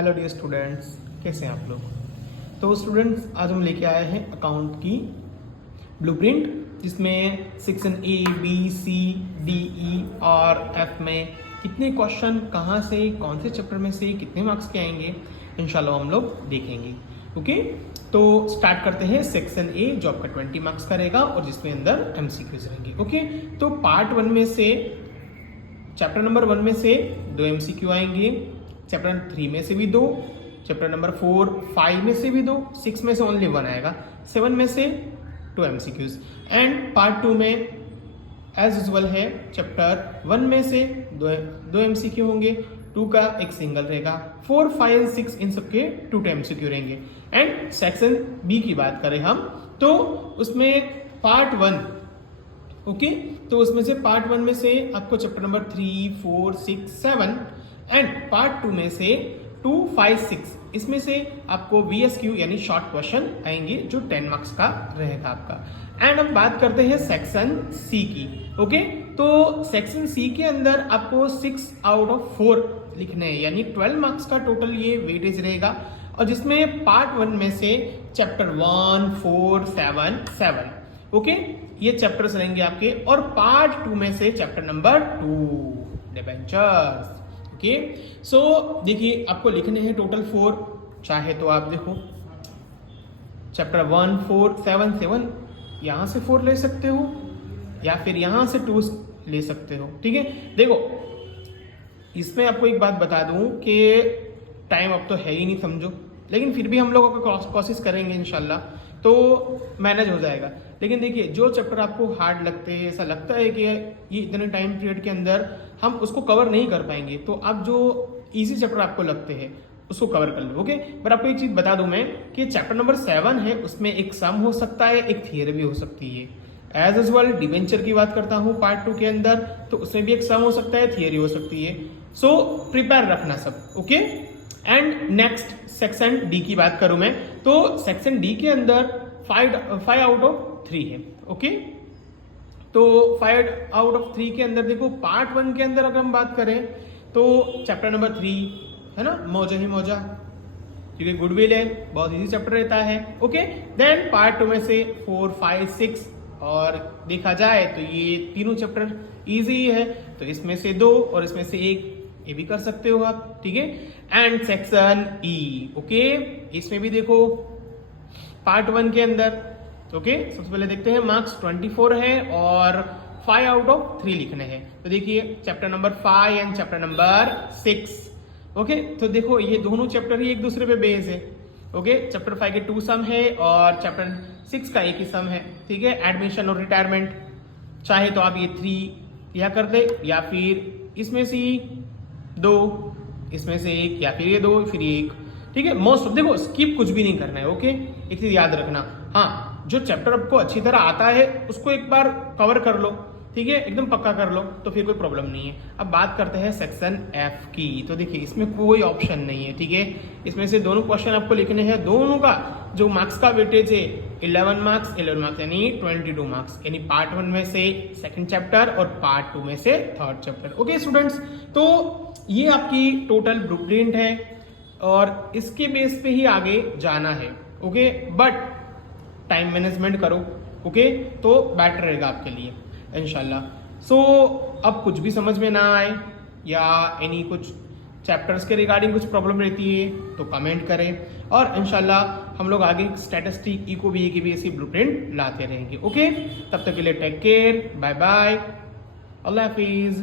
Hello dear students, कैसे हैं आप लोग। तो स्टूडेंट्स, आज हम लेके आए हैं अकाउंट की ब्लूप्रिंट, जिसमें section A B C D E और एफ में कितने क्वेश्चन कहाँ से, कौन से चैप्टर में से कितने मार्क्स के आएंगे, इंशाल्लाह हम लोग देखेंगे। ओके, तो स्टार्ट करते हैं। सेक्शन ए जो आपका 20 मार्क्स का रहेगा और जिसमें अंदर MCQs रहेंगे। ओके, तो पार्ट 1 में से, चैप्टर नंबर 1 में से 2 MCQ आएंगे, चैप्टर 3 में से भी 2, चैप्टर नंबर 4 5 में से भी 2, 6 में से ओनली 1 आएगा, 7 में से 2 MCQs एंड पार्ट 2 में एज यूजुअल है चैप्टर 1 में से 2 MCQ होंगे, 2 का एक सिंगल रहेगा, 4 5 6 इन सबके 2 MCQ रहेंगे। एंड सेक्शन बी की बात करें हम तो उसमें पार्ट 1, ओके, तो उसमें से पार्ट 1 में से आपको चैप्टर नंबर 3 4 6 7 एंड पार्ट 2 में से 2 5 6 इसमें से आपको VSQ यानी शॉर्ट क्वेश्चन आएंगे जो 10 मार्क्स का रहेगा आपका। एंड हम बात करते हैं सेक्शन सी की। ओके, तो सेक्शन सी के अंदर आपको 6 आउट ऑफ 4 लिखने हैं, यानी 12 मार्क्स का टोटल ये वेटेज रहेगा, और जिसमें पार्ट 1 में से चैप्टर 1 4 7 7, ओके, ये चैप्टर्स रहेंगे आपके, और पार्ट 2 में से चैप्टर नंबर 2 डिबेंचर्स। ओके, सो देखिए आपको लिखने हैं टोटल 4, चाहे तो आप देखो चैप्टर 1 4 7 7 यहां से 4 ले सकते हो या फिर यहां से 2 ले सकते हो। ठीक है, देखो इसमें आपको एक बात बता दूं कि टाइम अब तो है ही नहीं समझो, लेकिन फिर भी हम लोग कोशिश करेंगे इंशाल्लाह तो मैनेज हो जाएगा। लेकिन देखिए जो चैप्टर आपको हार्ड लगते हैं, ऐसा लगता है कि ये इतने टाइम पीरियड के अंदर हम उसको कवर नहीं कर पाएंगे, तो आप जो इजी चैप्टर आपको लगते हैं उसको कवर कर लो। ओके, पर आपको एक चीज बता दूं मैं कि चैप्टर नंबर 7 है, उसमें एक सम हो सकता है, एक थियरी भी हो सकती है। एज यूजुअल डिवेंचर की बात करता हूं पार्ट 2 के अंदर, तो उसमें भी एक सम हो सकता है, थियरी हो सकती है। सो प्रिपेयर रखना सब। Okay, and next section D की बात करूं मैं तो सेक्शन डी के अंदर 5 आउट ऑफ 3 है। ओके, तो 5 आउट ऑफ 3 के अंदर देखो पार्ट 1 के अंदर अगर हम बात करें तो चैप्टर नंबर 3 है ना, मौजा ही मौजा, क्योंकि गुडविल है, बहुत इजी चैप्टर रहता है। ओके, देन पार्ट 2 में से 4 5 6, और देखा जाए तो ये तीनों चैप्टर इजी है, तो इसमें से 2 और इसमें से 1 ये भी कर सकते हो आप। ठीक है, एंड सेक्शन ई, ओके, इसमें भी देखो पार्ट 1 के अंदर, ओके, सबसे पहले देखते हैं मार्क्स 24 है और 5 आउट ऑफ 3 लिखने हैं। तो देखिए chapter number 5 and chapter number 6, okay, तो देखो ये दोनों चैप्टर ही एक दूसरे पे बेस है। ओके, चैप्टर 5 के 2 सम है और चैप्टर 6 का एक ही सम है। ठीक है, एडमिशन और रिटायरमेंट, चाहे तो आप ये 3 यह कर दे, या फिर इसमें से 2, इसमें से 1, या फिर ये 2 फिर ये 1। ठीक है, मोस्ट देखो स्किप कुछ भी नहीं करना है। ओके, एक चीज याद रखना, हाँ, जो चैप्टर आपको अच्छी तरह आता है उसको एक बार कवर कर लो, ठीक है, एकदम पक्का कर लो, तो फिर कोई प्रॉब्लम नहीं है। अब बात करते हैं सेक्शन एफ की। तो देखिए इसमें कोई ऑप्शन नहीं है। ठीक है, इसमें से दोनों क्वेश्चन आपको लिखने हैं, दोनों का जो मार्क्स का वेटेज है 11 मार्क्स यानी 22 मार्क्स, यानी पार्ट 1 में से सेकंड चैप्टर और पार्ट 2 में से थर्ड चैप्टर। ओके स्टूडेंट्स, तो ये आपकी टोटल ब्लूप्रिंट है और इसके बेस पे ही आगे जाना है। ओके, बट टाइम मैनेजमेंट करो, ओके, तो बेटर रहेगा आपके लिए इंशाल्लाह। सो अब कुछ भी समझ में ना आए या एनी कुछ चैप्टर्स के रिगार्डिंग कुछ प्रॉब्लम रहती है तो कमेंट करें, और इंशाल्लाह हम लोग आगे स्टैटिस्टिक इको बीए की भी ऐसी ब्लूप्रिंट लाते रहेंगे। ओके, तब तक के लिए टेक केयर, बाय बाय, अल्लाह हाफिज।